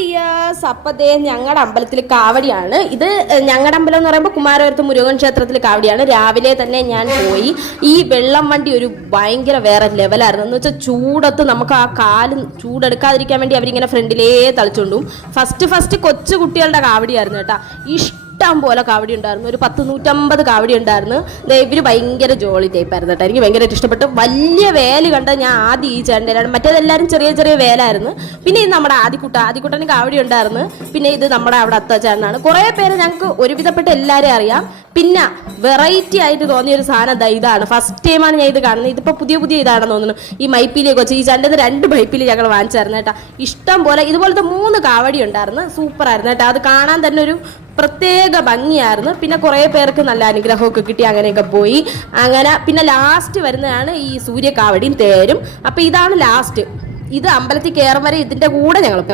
Dears, അപ്പതേ ഞങ്ങളുടെ അമ്പലത്തിൽ കാവടിയാണ്. ഇത് ഞങ്ങളുടെ അമ്പലം എന്ന് പറയുമ്പോൾ കുമാരപുരത്ത് മുരുകൻ ക്ഷേത്രത്തിൽ കാവടിയാണ്. രാവിലെ തന്നെ ഞാൻ പോയി. ഈ വെള്ളം വണ്ടി ഒരു ഭയങ്കര വേറെ ലെവലായിരുന്നു. എന്ന് വെച്ചാൽ ചൂടത്ത് നമുക്ക് ആ കാല് ചൂടെടുക്കാതിരിക്കാൻ വേണ്ടി അവരിങ്ങനെ ഫ്രണ്ടിലേ തളിച്ചുകൊണ്ടും. ഫസ്റ്റ് കൊച്ചു കുട്ടികളുടെ കാവടിയായിരുന്നു കേട്ടോ. ഇഷ്ടം പോലെ കാവടി ഉണ്ടായിരുന്നു. ഒരു 100-150 കാവടി ഉണ്ടായിരുന്നു. ഇവര് ഭയങ്കര ജോളി ടൈപ്പായിരുന്നു കേട്ടോ. എനിക്ക് ഭയങ്കരമായിട്ട് ഇഷ്ടപ്പെട്ടു. വലിയ വേല് കണ്ട ഞാൻ ആദ്യം ഈ ചേട്ടൻ്റെ, മറ്റേതെല്ലാവരും ചെറിയ ചെറിയ വേലായിരുന്നു. പിന്നെ ഇത് നമ്മുടെ ആദിക്കുട്ടന് കാവടി ഉണ്ടായിരുന്നു. പിന്നെ ഇത് നമ്മുടെ അവിടെ അത്തച്ചേട്ടനാണ്. കുറേ പേര് ഞങ്ങൾക്ക് ഒരുവിധപ്പെട്ട എല്ലാവരെയും അറിയാം. പിന്നെ വെറൈറ്റി ആയിട്ട് തോന്നിയൊരു സാധനം ഇതാണ്. ഫസ്റ്റ് ടൈമാണ് ഞാൻ ഇത് കാണുന്നത്. ഇതിപ്പോൾ പുതിയ ഇതാണെന്ന് തോന്നുന്നു. ഈ മൈപ്പിലേക്ക് വെച്ച് ഈ ചണ്ടന്ന് 2 മൈപ്പിൽ ഞങ്ങൾ വാങ്ങിച്ചായിരുന്നു കേട്ടോ. ഇഷ്ടം പോലെ ഇതുപോലത്തെ 3 കാവടി ഉണ്ടായിരുന്നു. സൂപ്പറായിരുന്നു കേട്ടോ. അത് കാണാൻ തന്നെ ഒരു പ്രത്യേക ഭംഗിയായിരുന്നു. പിന്നെ കുറേ പേർക്ക് നല്ല അനുഗ്രഹമൊക്കെ കിട്ടി. അങ്ങനെയൊക്കെ പോയി. അങ്ങനെ പിന്നെ ലാസ്റ്റ് വരുന്നതാണ് ഈ സൂര്യകാവടിയും തേരും. അപ്പം ഇതാണ് ലാസ്റ്റ്. ഇത് അമ്പലത്തിൽ കയറും വരെ ഇതിൻ്റെ കൂടെ ഞങ്ങൾ